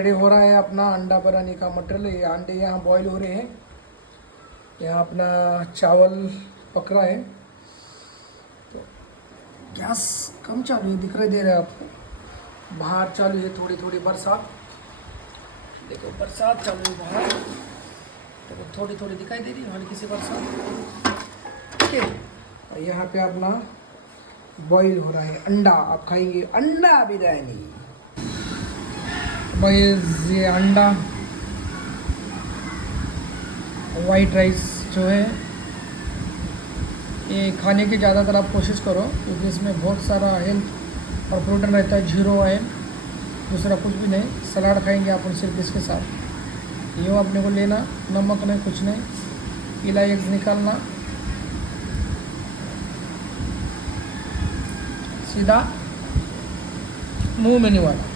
Ready हो रहा है अपना अंडा बिरयानी का मटेरियल। ये अंडे यहाँ बॉईल हो रहे हैं। यहाँ अपना चावल पक रहा है। तो गैस कम चालू है, दिखाई दे रहा है आपको। बाहर चालू है थोड़ी थोड़ी बरसात। देखो बरसात चालू है बाहर, देखो थोड़ी थोड़ी दिखाई दे रही है, हल्की सी बरसात। ठीक है, और यहाँ पे अपना बॉईल हो रहा है अंडा। आप खाएंगे अंडा बिरयानी। भाई ये अंडा वाइट राइस जो है ये खाने की ज़्यादातर आप कोशिश करो, क्योंकि इसमें बहुत सारा हेल्थ और प्रोटीन रहता है। जीरो ऑयल, दूसरा कुछ भी नहीं। सलाद खाएंगे आप सिर्फ इसके साथ। यूँ अपने को लेना, नमक नहीं, कुछ नहीं, पीला एग्स निकालना, सीधा मुंह में नहीं वाला।